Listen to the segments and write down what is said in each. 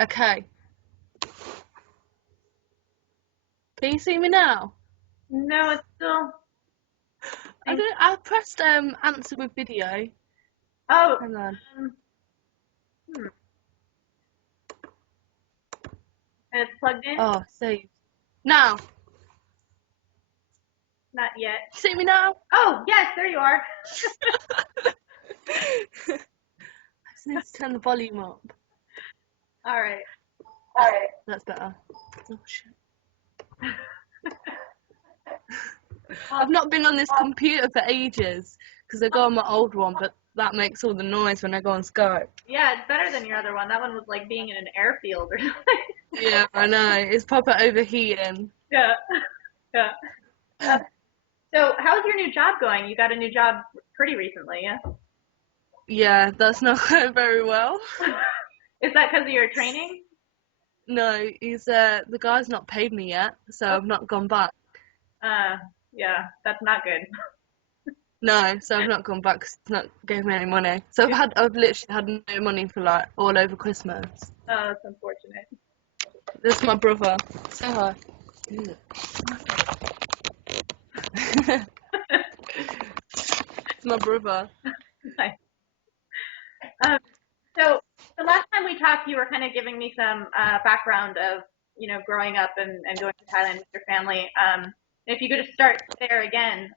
Okay. Can you see me now? No, it's still. I pressed answer with video. Oh, Hang on. hmm. And it's plugged in? Oh, saved. Now. Not yet. See me now? Oh, yes, there you are. I just need to turn the volume up. All right. That's better. Oh shit. I've not been on this computer for ages because I go on my old one, but that makes all the noise when I go on Skype. Yeah, it's better than your other one. That one was like being in an airfield or something. Yeah, I know. It's proper overheating. Yeah. Yeah. So, how's your new job going? You got a new job pretty recently, yeah? Yeah, that's not going very well. Is that because of your training? No, the guy's not paid me yet, so I've not gone back. Yeah, that's not good. No, so I've not gone back 'cause it's not giving me any money. So I've literally had no money for like all over Christmas. Oh, that's unfortunate. This is my brother. Say hi. It's my brother. Nice. So the last time we talked, you were kind of giving me some background of, growing up and going to Thailand with your family. If you could just start there again,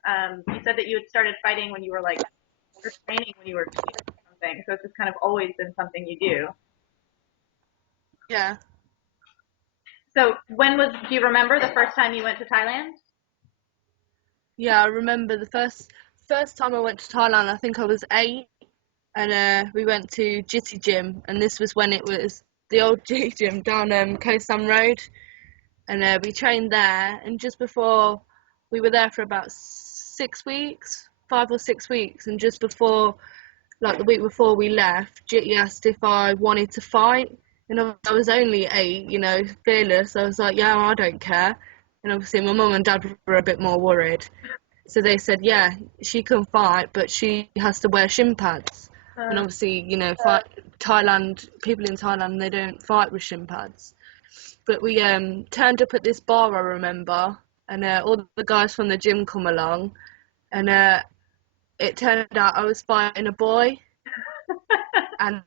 you said that you had started fighting when you were like, or training when you were 2 or something. So it's just kind of always been something you do. Yeah. So do you remember the first time you went to Thailand? Yeah, I remember the first time I went to Thailand, I think I was 8, and we went to Jitty Gym, and this was when it was the old Jitty Gym down Koh Sam Road, and we trained there, and just before, we were there for about 6 weeks, 5 or 6 weeks, and just before, like the week before we left, Jitty asked if I wanted to fight, and I was only 8, fearless. I was like, yeah, I don't care. And obviously my mum and dad were a bit more worried. So they said, yeah, she can fight, but she has to wear shin pads. And obviously, people in Thailand, they don't fight with shin pads. But we turned up at this bar, I remember, and all the guys from the gym come along, and it turned out I was fighting a boy, and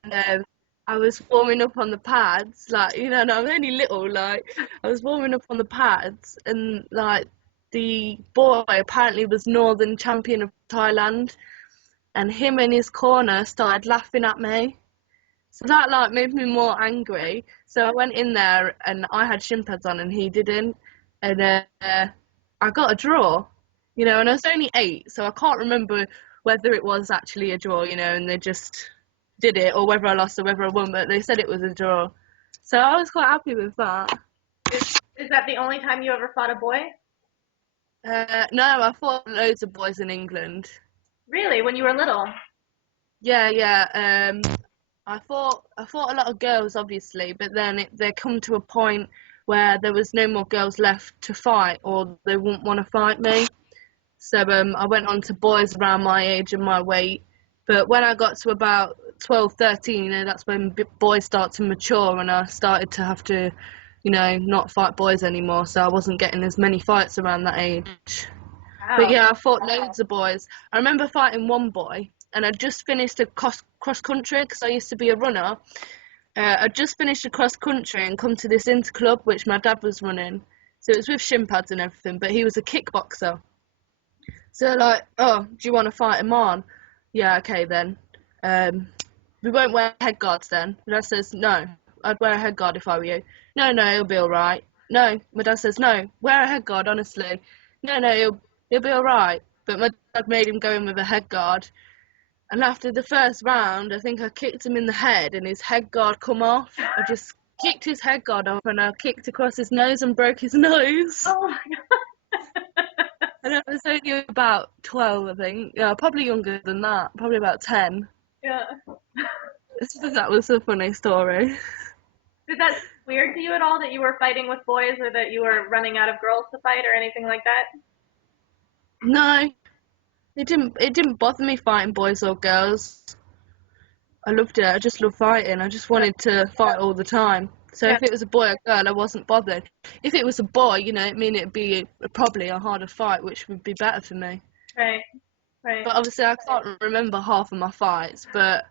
I was warming up on the pads, and I'm only little, I was warming up on the pads, and, the boy apparently was Northern Champion of Thailand, and him in his corner started laughing at me. So that, made me more angry. So I went in there, and I had shin pads on, and he didn't, and I got a draw, and I was only 8, so I can't remember whether it was actually a draw, and they just did it, or whether I lost or whether I won, but they said it was a draw. So I was quite happy with that. Is that the only time you ever fought a boy? No, I fought loads of boys in England. Really? When you were little? Yeah. I fought a lot of girls, obviously, but then there come to a point where there was no more girls left to fight, or they wouldn't want to fight me. So I went on to boys around my age and my weight. But when I got to about 12, 13, that's when boys start to mature, and I started to have to, not fight boys anymore. So I wasn't getting as many fights around that age. Wow. But yeah, I fought loads of boys. I remember fighting one boy, and I just finished a cross country because I used to be a runner. I just finished a cross country and come to this inter club which my dad was running. So it was with shin pads and everything, but he was a kickboxer. So oh, do you want to fight him on? Yeah, okay then. We won't wear head guards then. My dad says, no, I'd wear a head guard if I were you. No, it'll be alright. No, my dad says, no, wear a head guard, honestly. No, he'll be alright. But my dad made him go in with a head guard. And after the first round, I think I kicked him in the head and his head guard come off. I just kicked his head guard off and I kicked across his nose and broke his nose. Oh my God. And I was only about 12, I think. Yeah, probably younger than that. Probably about 10. Yeah. That was a funny story. Did that weird to you at all that you were fighting with boys, or that you were running out of girls to fight, or anything like that? No, it didn't bother me fighting boys or girls. I loved it. I just loved fighting. I just wanted to fight all the time. So if it was a boy or girl, I wasn't bothered. If it was a boy, you know, I mean, it'd be probably a harder fight, which would be better for me. Right. Right. But obviously, I can't remember half of my fights. But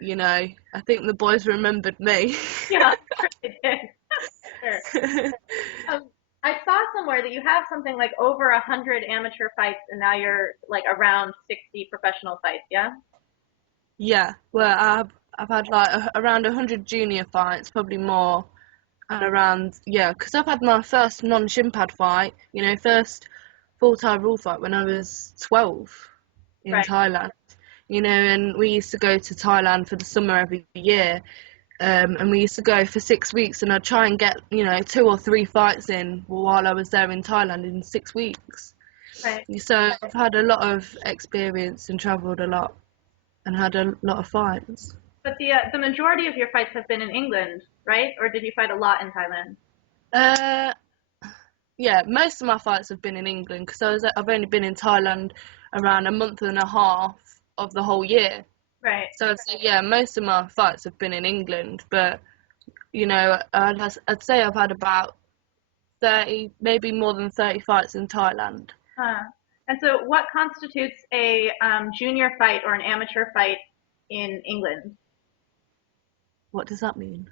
you know, I think the boys remembered me. Yeah, sure they did. Sure. I saw somewhere that you have something like over 100 amateur fights, and now you're like around 60 professional fights. Yeah. Yeah, well, I've had like around 100 junior fights, probably more, and around, yeah, because I've had my first non-shin pad fight, you know, first full-time rule fight when I was 12 in Right. Thailand, you know, and we used to go to Thailand for the summer every year, and we used to go for 6 weeks, and I'd try and get, you know, 2 or 3 fights in while I was there in Thailand in 6 weeks. Right. So I've had a lot of experience and travelled a lot and had a lot of fights. But the majority of your fights have been in England, right? Or did you fight a lot in Thailand? Yeah, most of my fights have been in England because I've only been in Thailand around a month and a half of the whole year. Right. So I'd say, yeah, most of my fights have been in England, but you know, I'd say I've had about 30, maybe more than 30 fights in Thailand. And so what constitutes a junior fight or an amateur fight in England? What does that mean?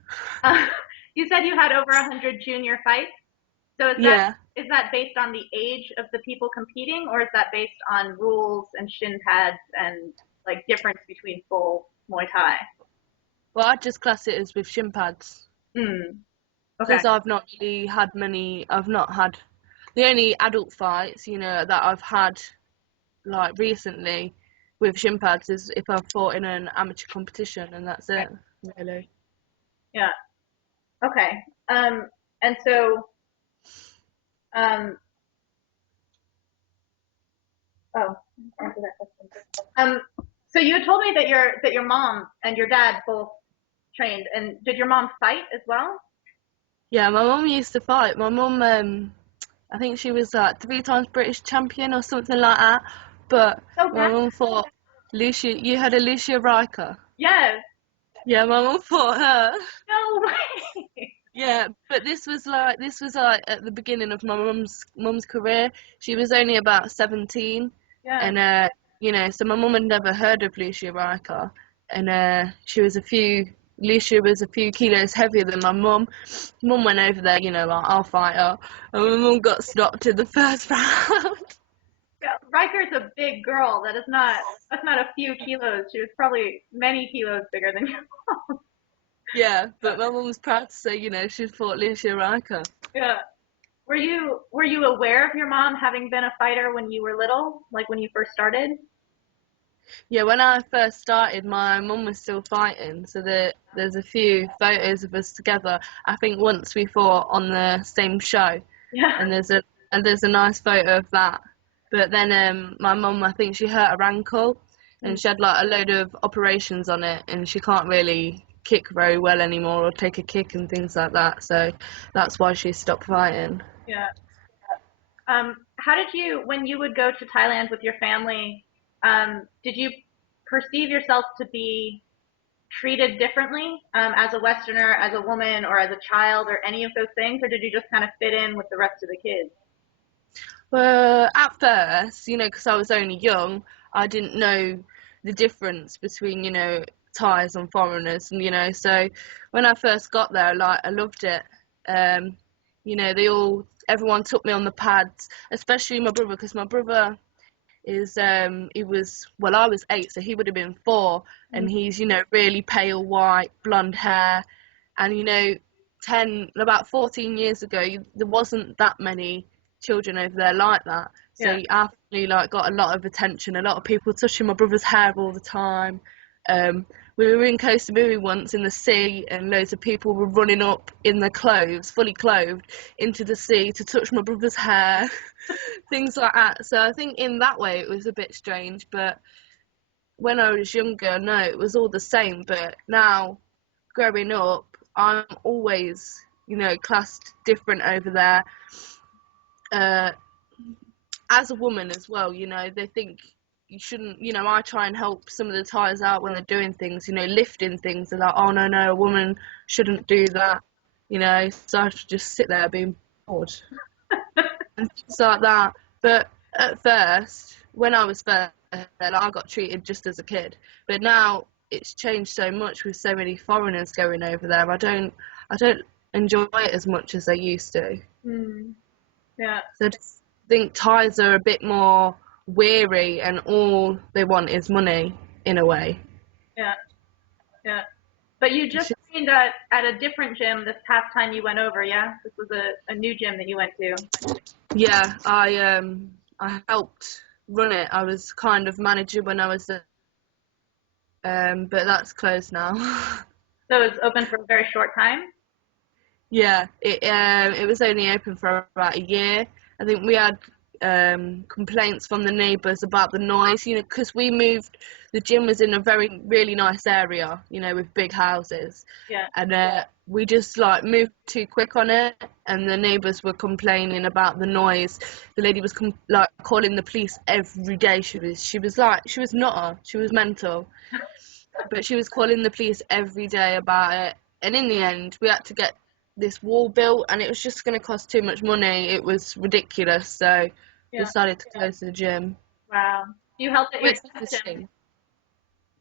You said you had over 100 junior fights. So is that based on the age of the people competing, or is that based on rules and shin pads and like difference between full Muay Thai? Well, I'd just class it as with shin pads. Okay. Because I've not really had I've not had the only adult fights, you know, that I've had like recently with shin pads is if I've fought in an amateur competition, and that's it, really. Yeah. Okay. And so, answer that question. So you had told me that your mom and your dad both trained, and did your mom fight as well? Yeah, my mum used to fight. My mum, I think she was like 3 times British champion or something like that. But my mum fought Lucia. You had a Lucia Riker. Yes. Yeah, my mum fought her. No way. Yeah, but this was like at the beginning of my mum's career. She was only about 17, Yeah. and you know, so my mum had never heard of Lucia Riker, and Lucia was a few kilos heavier than my mum. Mum went over there, you know, like, I'll fight her, and my mum got stopped in the first round. Yeah, Riker's a big girl. That's not a few kilos. She was probably many kilos bigger than your mom. Yeah, but my mum was proud to say, you know, she'd fought Lucia Riker. Yeah. Were you aware of your mom having been a fighter when you were little, like when you first started? Yeah, when I first started, my mum was still fighting, so there's a few photos of us together. I think once we fought on the same show, Yeah. and there's a nice photo of that. But then my mum, I think she hurt her ankle, and she had like a load of operations on it, and she can't really kick very well anymore or take a kick and things like that. So that's why she stopped fighting. Yeah. How did you, when you would go to Thailand with your family, did you perceive yourself to be treated differently as a Westerner, as a woman, or as a child, or any of those things, or did you just kind of fit in with the rest of the kids? Well, at first, you know, because I was only young, I didn't know the difference between, you know, Thais and foreigners, and you know, so when I first got there, like, I loved it. You know, everyone took me on the pads, especially my brother, because my brother is I was 8, so he would have been 4, and he's, you know, really pale white, blonde hair, and you know, about 14 years ago, there wasn't that many children over there like that. So Yeah. I actually like got a lot of attention, a lot of people touching my brother's hair all the time. We were in Koh Samui once in the sea, and loads of people were running up in their clothes, fully clothed, into the sea to touch my brother's hair, things like that. So I think in that way it was a bit strange, but when I was younger, no, it was all the same. But now, growing up, I'm always, you know, classed different over there. As a woman as well, you know, they think you shouldn't, you know, I try and help some of the Thais out when they're doing things, you know, lifting things. They're like, oh, no, a woman shouldn't do that. you know, so I had to just sit there being bored and things like that. But at first, when I was first there, I got treated just as a kid. But now it's changed so much with so many foreigners going over there. I don't enjoy it as much as I used to. Mm. Yeah. So I just think Thais are a bit more weary, and all they want is money in a way. Yeah. Yeah. But you just trained at a different gym this past time you went over, yeah? This was a new gym that you went to. Yeah, I helped run it. I was kind of manager when I was there, but that's closed now. So it was open for a very short time? Yeah, it was only open for about a year. I think we had complaints from the neighbours about the noise, you know, because we moved. The gym was in a really nice area, you know, with big houses, Yeah. and we just like moved too quick on it, and the neighbours were complaining about the noise. The lady was like calling the police every day. She was not, she was mental, but she was calling the police every day about it. And in the end, we had to get this wall built, and it was just going to cost too much money. It was ridiculous, so we Yeah. decided to close the gym. Wow. Do you help at your Which is dad's a gym? shame.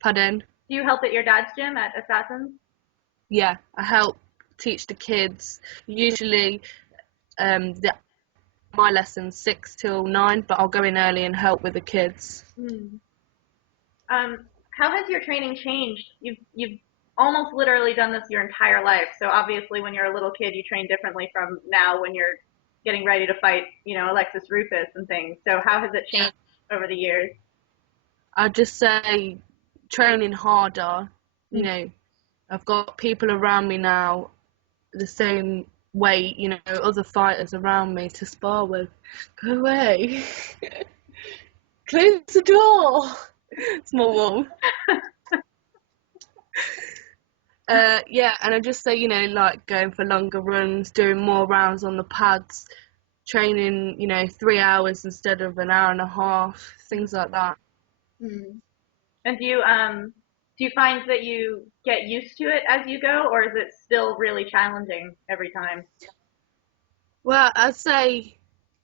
Pardon? Do you help at your dad's gym at Assassins? Yeah, I help teach the kids. Usually, my lesson's 6 till 9, but I'll go in early and help with the kids. Hmm. How has your training changed? You've almost literally done this your entire life. So obviously, when you're a little kid, you train differently from now when you're getting ready to fight, you know, Alexis Rufus and things. So how has it changed over the years? I'd just say training harder. You know, I've got people around me now the same weight, you know, other fighters around me to spar with. Go away. Close the door. Small mum. Yeah, and I just say, you know, like going for longer runs, doing more rounds on the pads, training, you know, 3 hours instead of an hour and a half, things like that. Hmm. And do you find that you get used to it as you go, or is it still really challenging every time? Well, I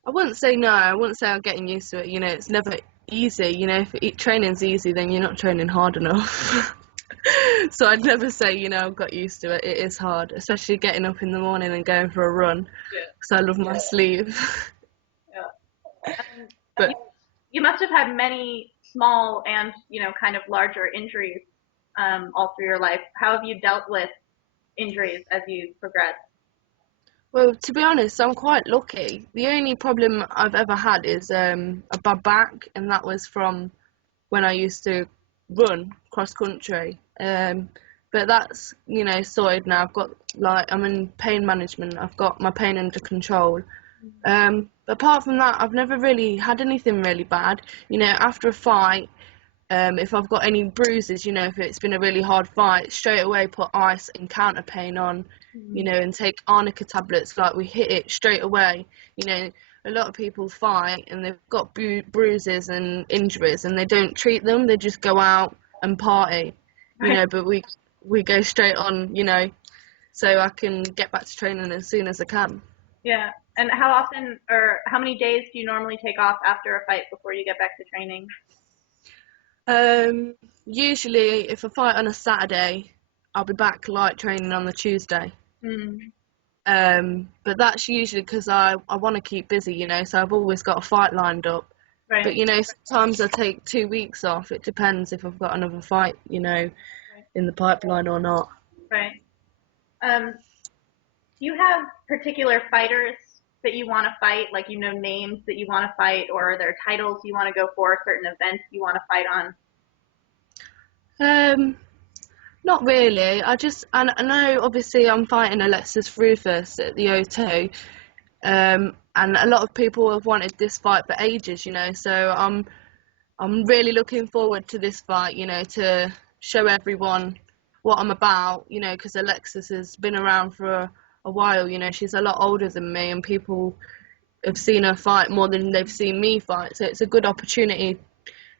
wouldn't say no, I wouldn't say I'm getting used to it, you know, it's never easy, you know, if training's easy, then you're not training hard enough. So I'd never say, you know, I've got used to it. It is hard, especially getting up in the morning and going for a run, because I love my sleep. Yeah. And But you must have had many small and, you know, kind of larger injuries all through your life. How have you dealt with injuries as you progress? well, to be honest, I'm quite lucky. The only problem I've ever had is a bad back, and that was from when I used to run cross country. But that's, you know, sorted now. I'm in pain management. I've got my pain under control. But apart from that, I've never really had anything really bad. You know, after a fight, if I've got any bruises, you know, if it's been a really hard fight, straight away put ice and counter pain on, you know, and take arnica tablets. Like, we hit it straight away. You know, a lot of people fight and they've got bruises and injuries and they don't treat them. They just go out and party, you know, but we go straight on, you know, so I can get back to training as soon as I can. Yeah. And how often or how many days do you normally take off after a fight before you get back to training? Usually, if I fight on a Saturday, I'll be back light training on the Tuesday. Mm. But that's usually because I want to keep busy, you know, so I've always got a fight lined up. Right. But, you know, sometimes I take 2 weeks off. It depends if I've got another fight, you know, in the pipeline or not. Right. Do you have particular fighters that you want to fight, like, you know, names that you want to fight, or are there titles you want to go for, certain events you want to fight on? Not really. I know obviously I'm fighting Alexis Rufus at the O2, and a lot of people have wanted this fight for ages, you know, so I'm really looking forward to this fight, you know, to show everyone what I'm about, you know, because Alexis has been around for a while, you know, she's a lot older than me and people have seen her fight more than they've seen me fight, so it's a good opportunity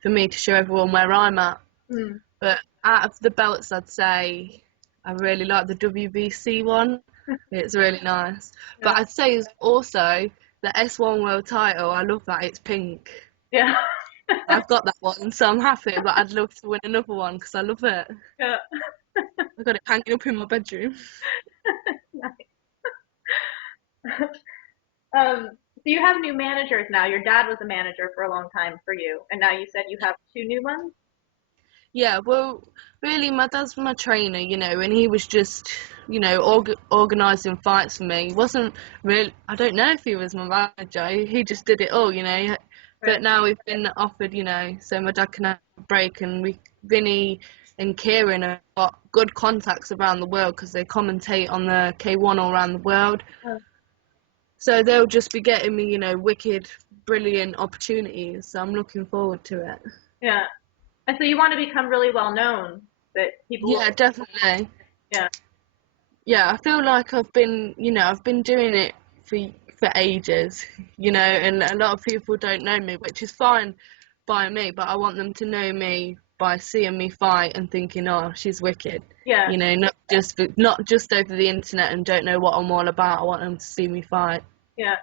for me to show everyone where I'm at. Mm. But out of the belts, I'd say I really like the WBC one. It's really nice. Yeah. But I'd say is also the S1 world title. I love that it's pink. Yeah. I've got that one, so I'm happy. But I'd love to win another one because I love it. Yeah. I've got it hanging up in my bedroom. Nice. So you have new managers now. Your dad was a manager for a long time for you, and now you said you have two new ones. Yeah, well, really, my dad's my trainer, and he was just, organising fights for me. He wasn't really, I don't know if he was my manager. He just did it all. But Right. now we've been offered, so my dad can have a break, and Vinny and Kieran have got good contacts around the world because they commentate on the K1 all around the world. Oh, So they'll just be getting me, wicked, brilliant opportunities. So I'm looking forward to it. yeah. And so you want to become really well known that people will, Yeah, definitely. yeah, Yeah, I feel like I've been doing it for ages, and a lot of people don't know me, which is fine by me, but I want them to know me by seeing me fight and thinking, oh, she's wicked. yeah, Not just over the internet and don't know what I'm all about. I want them to see me fight. yeah.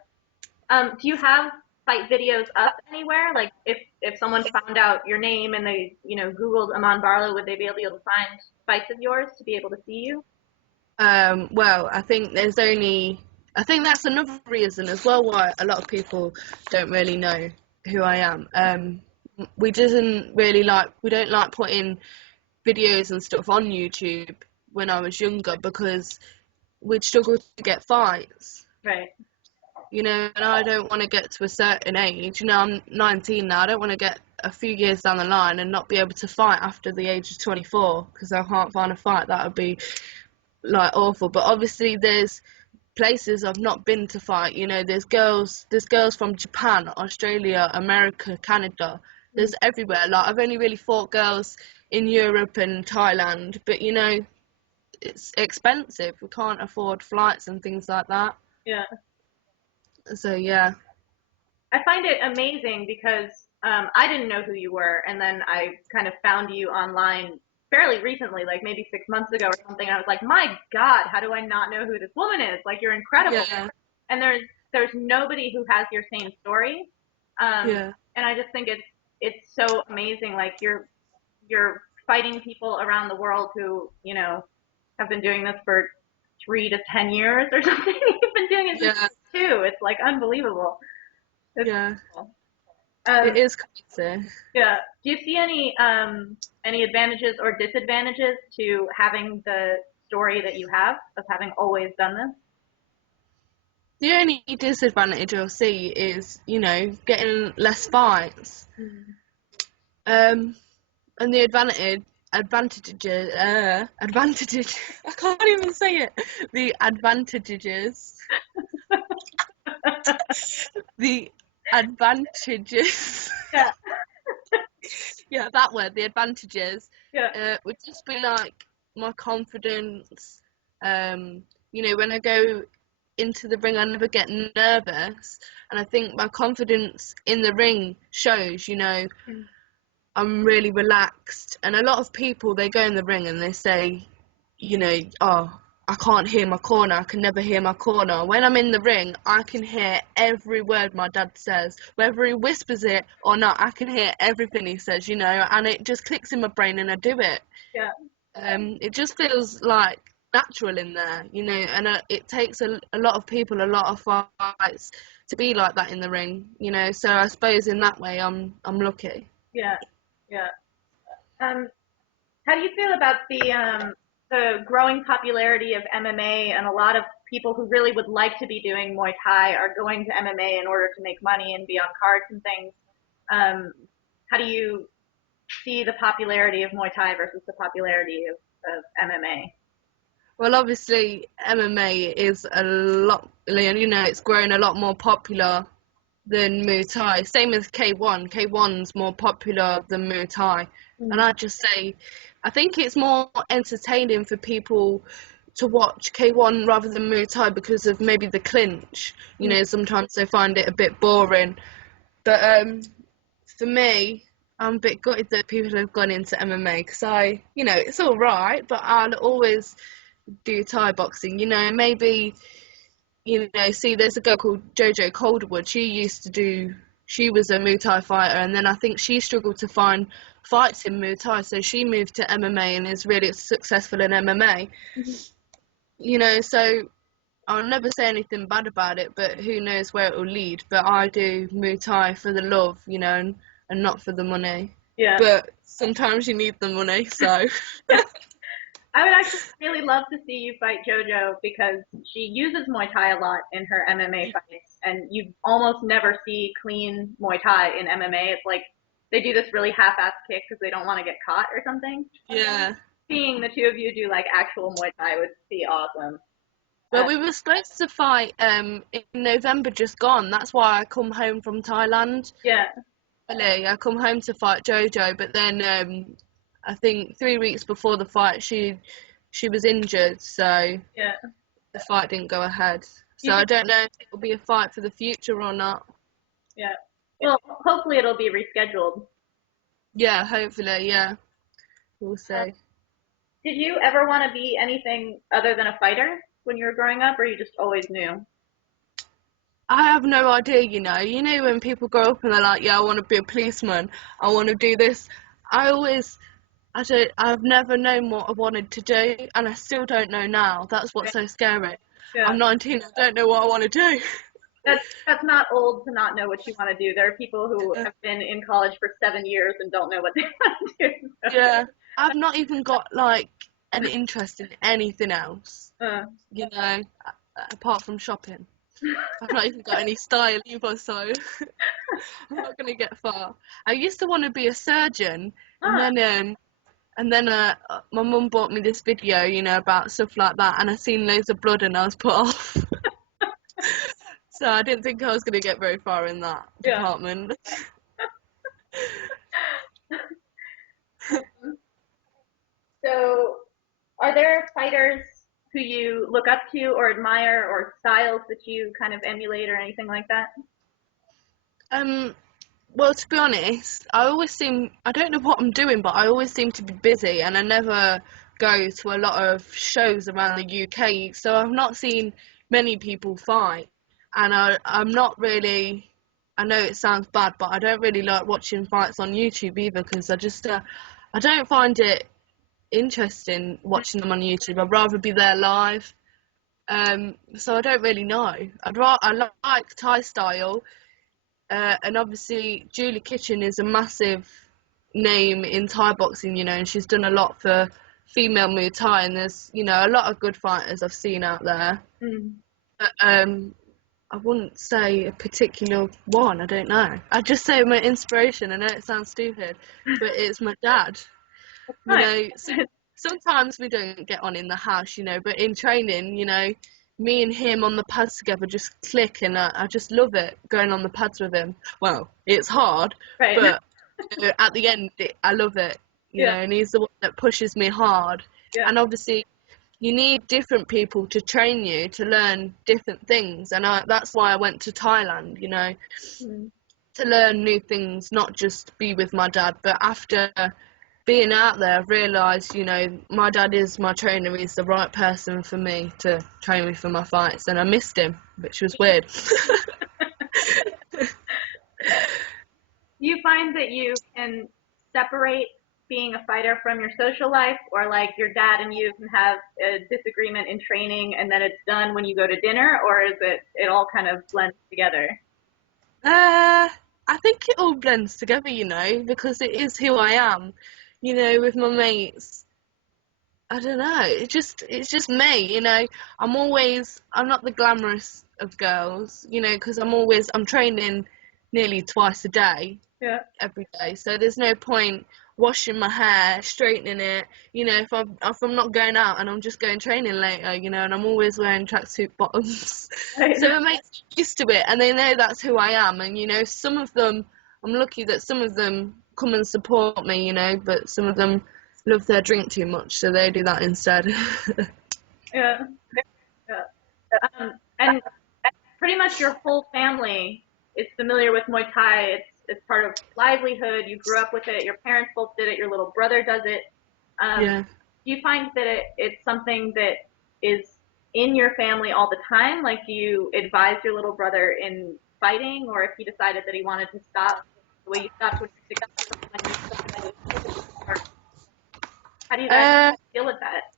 Do you have fight videos up anywhere? Like if someone found out your name and they, Googled Iman Barlow, would they be able to find fights of yours to be able to see you? Well, I think that's another reason as well why a lot of people don't really know who I am. We don't like putting videos and stuff on YouTube when I was younger because we'd struggle to get fights, Right. and I don't want to get to a certain age. I'm 19 now. I don't want to get a few years down the line and not be able to fight after the age of 24 because I can't find a fight. That would be like awful. But obviously there's places I've not been to fight. There's girls from Japan, Australia, America, Canada. There's everywhere. Like I've only really fought girls in Europe and Thailand, but it's expensive. We can't afford flights and things like that. Yeah. So yeah. I find it amazing because I didn't know who you were, and then I kind of found you online fairly recently, like maybe 6 months ago or something. I was like, my God, how do I not know who this woman is? Like, you're incredible. Yeah. And there's nobody who has your same story. Yeah. And I just think it's so amazing. Like you're fighting people around the world who have been doing this for 3 to 10 years or something. You've been doing it since Yeah. two. It's like unbelievable. It's Yeah. cool. It is crazy. Yeah. Do you see any advantages or disadvantages to having the story that you have of having always done this? The only disadvantage I'll see is, getting less fights. And the advantages, I can't even say it. The advantages, the advantages, Yeah. yeah, that word, the advantages, Yeah. would just be like my confidence. When I go into the ring, I never get nervous, and I think my confidence in the ring shows. I'm really relaxed, and a lot of people, they go in the ring and they say, oh, I can't hear my corner, I can never hear my corner. When I'm in the ring, I can hear every word my dad says, whether he whispers it or not. I can hear everything he says, and it just clicks in my brain and I do it. Yeah. It just feels like natural in there, and it takes a lot of people, a lot of fights to be like that in the ring, so I suppose in that way I'm lucky. Yeah. Yeah. How do you feel about the growing popularity of MMA, and a lot of people who really would like to be doing Muay Thai are going to MMA in order to make money and be on cards and things? How do you see the popularity of Muay Thai versus the popularity of MMA? Well, obviously MMA is a lot, it's grown a lot more popular than Muay Thai. Same as K1. K1's more popular than Muay Thai. And I'd just say, I think it's more entertaining for people to watch K1 rather than Muay Thai because of maybe the clinch. Sometimes they find it a bit boring. But for me, I'm a bit gutted that people have gone into MMA because it's all right, but I'll always do Thai boxing. You know, maybe, you know, see, there's a girl called Jojo Calderwood. She was a Muay Thai fighter, and then I think she struggled to find fights in Muay Thai, so she moved to MMA and is really successful in MMA. Mm-hmm. You know, so I'll never say anything bad about it, but who knows where it will lead. But I do Muay Thai for the love, you know, and not for the money. Yeah. But sometimes you need the money, so. Yeah. I would actually really love to see you fight JoJo because she uses Muay Thai a lot in her MMA fights, and you almost never see clean Muay Thai in MMA. It's like they do this really half-assed kick because they don't want to get caught or something. Yeah. Seeing the two of you do like actual Muay Thai would be awesome. Well, we were supposed to fight in November just gone. That's why I come home from Thailand. Yeah. Really, I come home to fight JoJo, but then I think 3 weeks before the fight, she was injured, so yeah. the fight didn't go ahead. So I don't know if it will be a fight for the future or not. Yeah. Well, hopefully it'll be rescheduled. Yeah, hopefully, yeah. We'll see. Did you ever want to be anything other than a fighter when you were growing up, or you just always knew? I have no idea, you know. You know when people grow up and they're like, yeah, I want to be a policeman, I want to do this. I've never known what I wanted to do, and I still don't know now. That's what's so scary. Yeah. I'm 19, I don't know what I want to do. That's not old to not know what you want to do. There are people who have been in college for 7 years and don't know what they want to do. So. Yeah, I've not even got like an interest in anything else. You know, apart from shopping. I've not even got any style either, so I'm not gonna get far. I used to want to be a surgeon, and then my mum bought me this video, you know, about stuff like that, and I seen loads of blood and I was put off. So I didn't think I was gonna get very far in that department. So, are there fighters who you look up to or admire, or styles that you kind of emulate or anything like that? Well, to be honest, I don't know what I'm doing, but I always seem to be busy, and I never go to a lot of shows around the UK, so I've not seen many people fight, and I'm not really, I know it sounds bad, but I don't really like watching fights on YouTube either, because I don't find it interesting watching them on YouTube. I'd rather be there live. So I don't really know. I like Thai style, and obviously Julie Kitchen is a massive name in Thai boxing, you know, and she's done a lot for female Muay Thai, and there's, you know, a lot of good fighters I've seen out there. But I wouldn't say a particular one. I don't know. I'd just say my inspiration. I know it sounds stupid, but it's my dad. You know, sometimes we don't get on in the house, you know, but in training, you know, me and him on the pads together just click, and I just love it, going on the pads with him. Well, it's hard, but you know, at the end, I love it, you know, and he's the one that pushes me hard. And obviously, you need different people to train you to learn different things, and that's why I went to Thailand, you know, to learn new things, not just be with my dad. But after being out there, I've realised, you know, my dad is my trainer. He's the right person for me to train me for my fights, and I missed him, which was weird. You find that you can separate being a fighter from your social life, or like your dad and you can have a disagreement in training and then it's done when you go to dinner, or is it all kind of blends together? I think it all blends together, you know, because it is who I am. You know, with my mates, I don't know, it's just me, you know. I'm not the glamorous of girls, you know, because I'm training nearly twice a day, every day, so there's no point washing my hair, straightening it, you know, if I'm not going out and I'm just going training later, you know, and I'm always wearing tracksuit bottoms. So my mates are used to it, and they know that's who I am, and, you know, some of them, I'm lucky that some of them come and support me, you know, but some of them love their drink too much, so they do that instead. And pretty much your whole family is familiar with Muay Thai. It's part of livelihood. You grew up with it. Your parents both did it. Your little brother does it. Do you find that it's something that is in your family all the time? Like, do you advise your little brother in fighting, or if he decided that he wanted to stop, the way you stopped when you were 16, when you started, or how do you guys deal with that?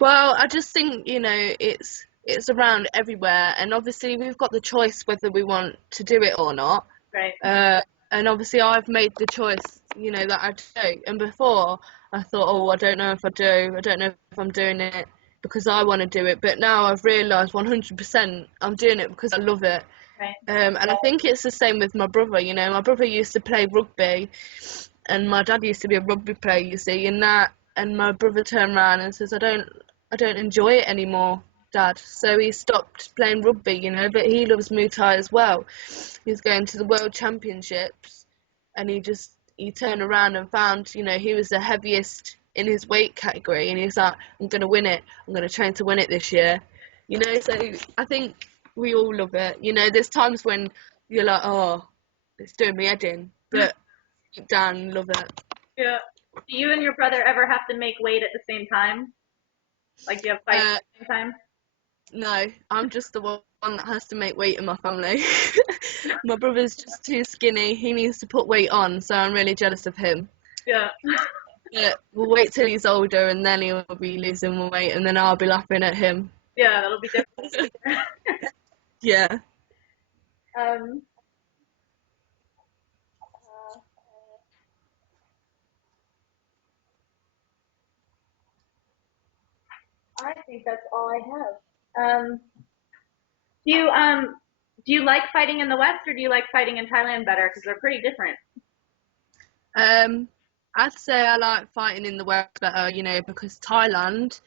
Well, I just think, it's around everywhere, and obviously we've got the choice whether we want to do it or not. Right. And obviously I've made the choice, that I do. And before I thought, oh, I don't know if I do. I don't know if I'm doing it because I want to do it. But now I've realised 100% I'm doing it because I love it. Right. And I think it's the same with my brother. My brother used to play rugby, and my dad used to be a rugby player, you see. And my brother turned around and says, I don't enjoy it anymore, Dad. So he stopped playing rugby, but he loves Muay Thai as well. He's going to the World Championships, and he turned around and found, he was the heaviest in his weight category, and he's like, I'm going to win it. I'm going to train to win it this year. So I think we all love it. There's times when you're like, oh, it's doing me head in, but deep down, love it. Yeah. Do you and your brother ever have to make weight at the same time? Like, do you have fights at the same time? No, I'm just the one that has to make weight in my family. My brother's just too skinny. He needs to put weight on, so I'm really jealous of him. Yeah. But we'll wait till he's older, and then he'll be losing more weight, and then I'll be laughing at him. Yeah, that'll be different. Yeah. I think that's all I have. Do you like fighting in the West, or do you like fighting in Thailand better? Because they're pretty different. I'd say I like fighting in the West better, because Thailand,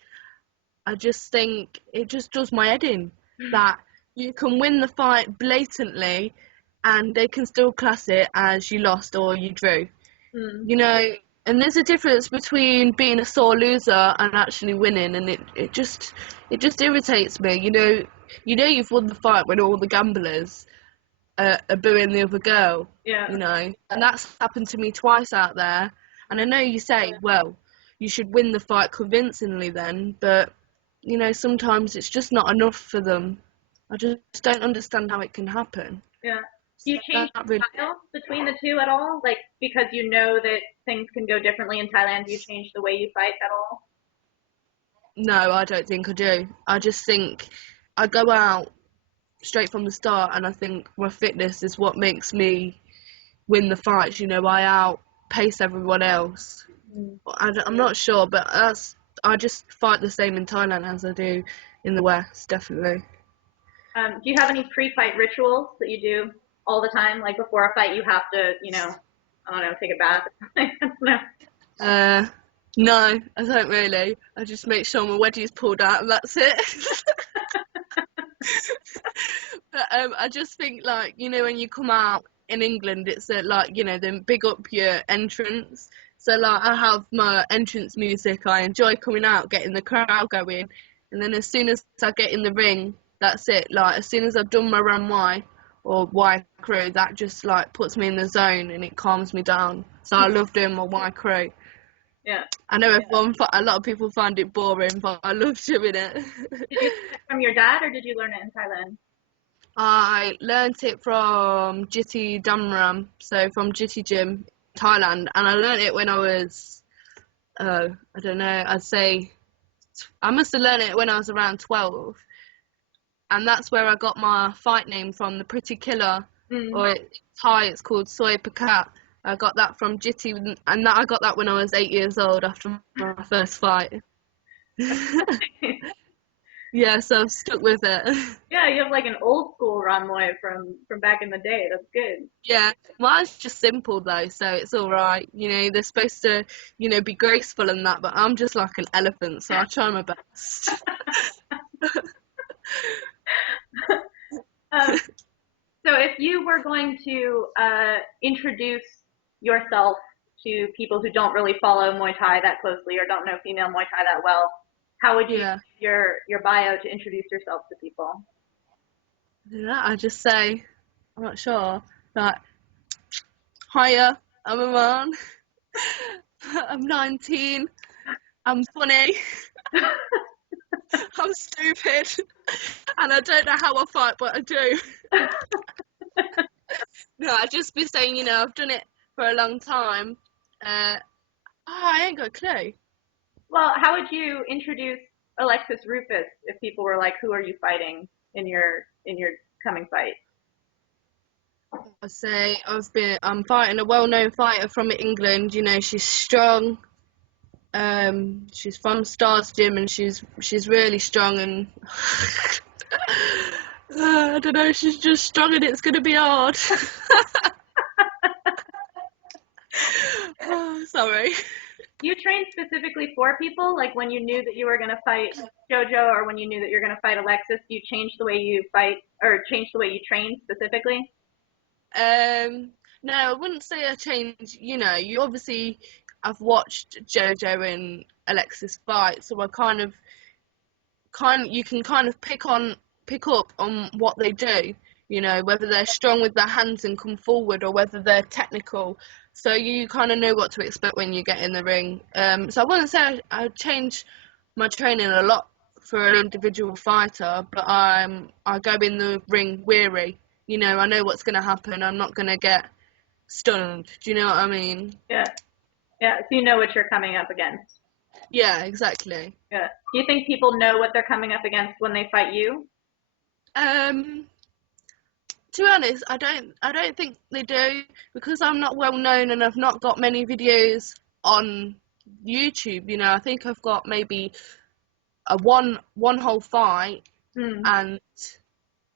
I just think it just does my head in that you can win the fight blatantly, and they can still class it as you lost or you drew. And there's a difference between being a sore loser and actually winning, and it just irritates me. You've won the fight when all the gamblers are booing the other girl. Yeah. And that's happened to me twice out there. And I know you say, well, you should win the fight convincingly then, but sometimes it's just not enough for them. I just don't understand how it can happen. Yeah. Do you change the style between the two at all? Like, because you know that things can go differently in Thailand, do you change the way you fight at all? No, I don't think I do. I just think I go out straight from the start, and I think my fitness is what makes me win the fights. I outpace everyone else. I'm not sure, but I just fight the same in Thailand as I do in the West, definitely. Do you have any pre-fight rituals that you do all the time? Like, before a fight, you have to, I don't know, take a bath. I don't know. No, I don't really. I just make sure my wedgie's pulled out, and that's it. But I just think, like, when you come out in England, it's they big up your entrance. So, like, I have my entrance music. I enjoy coming out, getting the crowd going, and then as soon as I get in the ring, that's it. Like, as soon as I've done my Muay or Muay crew, that just like puts me in the zone and it calms me down. So I love doing my Muay crew. Yeah. I know a lot of people find it boring, but I love doing it. Did you learn it from your dad, or did you learn it in Thailand? I learnt it from Jitty Damram, so from Jitty Gym, Thailand, and I learnt it when I was, I don't know, I'd say, I must have learnt it when I was around 12, and that's where I got my fight name from, the Pretty Killer, or in Thai it's called Soy Pakat. I got that from Jitty, and I got that when I was 8 years old after my first fight. Yeah, so I've stuck with it. Yeah, you have like an old school Ranmoy from back in the day. That's good. Yeah, mine's just simple though, so it's all right. They're supposed to, be graceful and that, but I'm just like an elephant, so I try my best. So if you were going to introduce yourself to people who don't really follow Muay Thai that closely or don't know female Muay Thai that well, how would you use your bio to introduce yourself to people? Yeah, I just say, I'm not sure, like, hiya, I'm Iman, I'm 19, I'm funny. I'm stupid, and I don't know how I fight, but I do. No, I'd just be saying, I've done it for a long time. I ain't got a clue. Well, how would you introduce Alexis Rufus if people were like, "Who are you fighting in your coming fight?" I say I'm fighting a well-known fighter from England. She's strong. She's from Stars Gym, and she's really strong, and I don't know. She's just strong, and it's gonna be hard. Oh, sorry. Do you train specifically for people? Like when you knew that you were going to fight JoJo, or when you knew that you're going to fight Alexis, do you change the way you fight or change the way you train specifically? No, I wouldn't say I changed. You obviously, I've watched JoJo and Alexis fight, so I you can kind of pick up on what they do. Whether they're strong with their hands and come forward, or whether they're technical. So you kind of know what to expect when you get in the ring. So I wouldn't say I change my training a lot for an individual fighter, but I go in the ring weary. I know what's going to happen. I'm not going to get stunned. Do you know what I mean? Yeah. Yeah. So you know what you're coming up against. Yeah, exactly. Yeah. Do you think people know what they're coming up against when they fight you? To be honest, I don't think they do, because I'm not well known and I've not got many videos on YouTube. I think I've got maybe a one whole fight and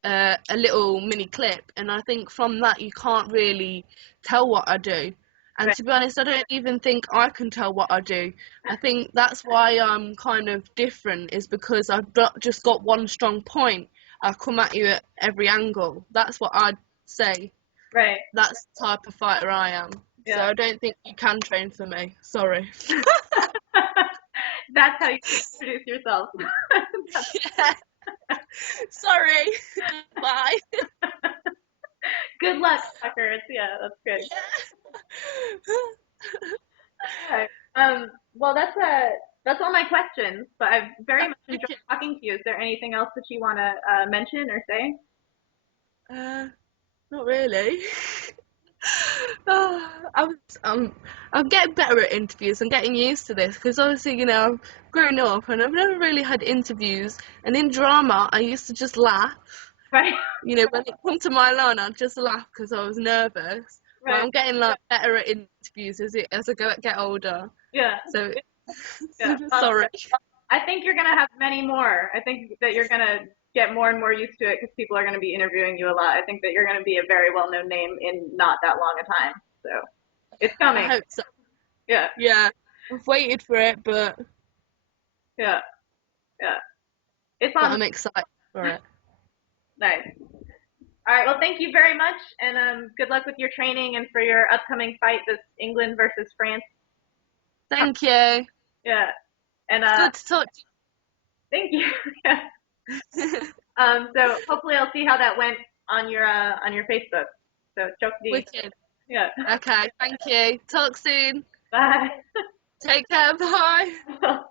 a little mini clip, and I think from that you can't really tell what I do. And Right. to be honest, I don't even think I can tell what I do. I think that's why I'm kind of different, is because I've not just got one strong point. I come at you at every angle. That's what I'd say. Right. That's the type of fighter I am. Yeah. So I don't think you can train for me. Sorry. That's how you introduce yourself. Yeah. Sorry. Bye. Good luck, suckers. Yeah, that's good. Okay. Well, that's all my questions, but I've very much enjoyed talking to you. Is there anything else that you want to mention or say? Not really. I'm getting better at interviews. I'm getting used to this, because obviously, I've grown up and I've never really had interviews. And in drama, I used to just laugh. Right. When it came to my line, I'd just laugh because I was nervous. But Right. I'm getting better at interviews as I get older. Yeah. So Yeah. sorry. I think you're gonna have many more. I think that you're gonna get more and more used to it because people are gonna be interviewing you a lot. I think that you're gonna be a very well-known name in not that long a time. So it's coming. I hope so. Yeah. Yeah. I've waited for it, but Yeah. It's on. I'm excited for it. Nice. All right. Well, thank you very much, and good luck with your training and for your upcoming fight, this England versus France. Thank you. Yeah. And It's good to talk to thank you. Yeah. So hopefully I'll see how that went on your Facebook. So choke D. Wicked. Yeah. Okay, thank you. Talk soon. Bye. Take care. Bye.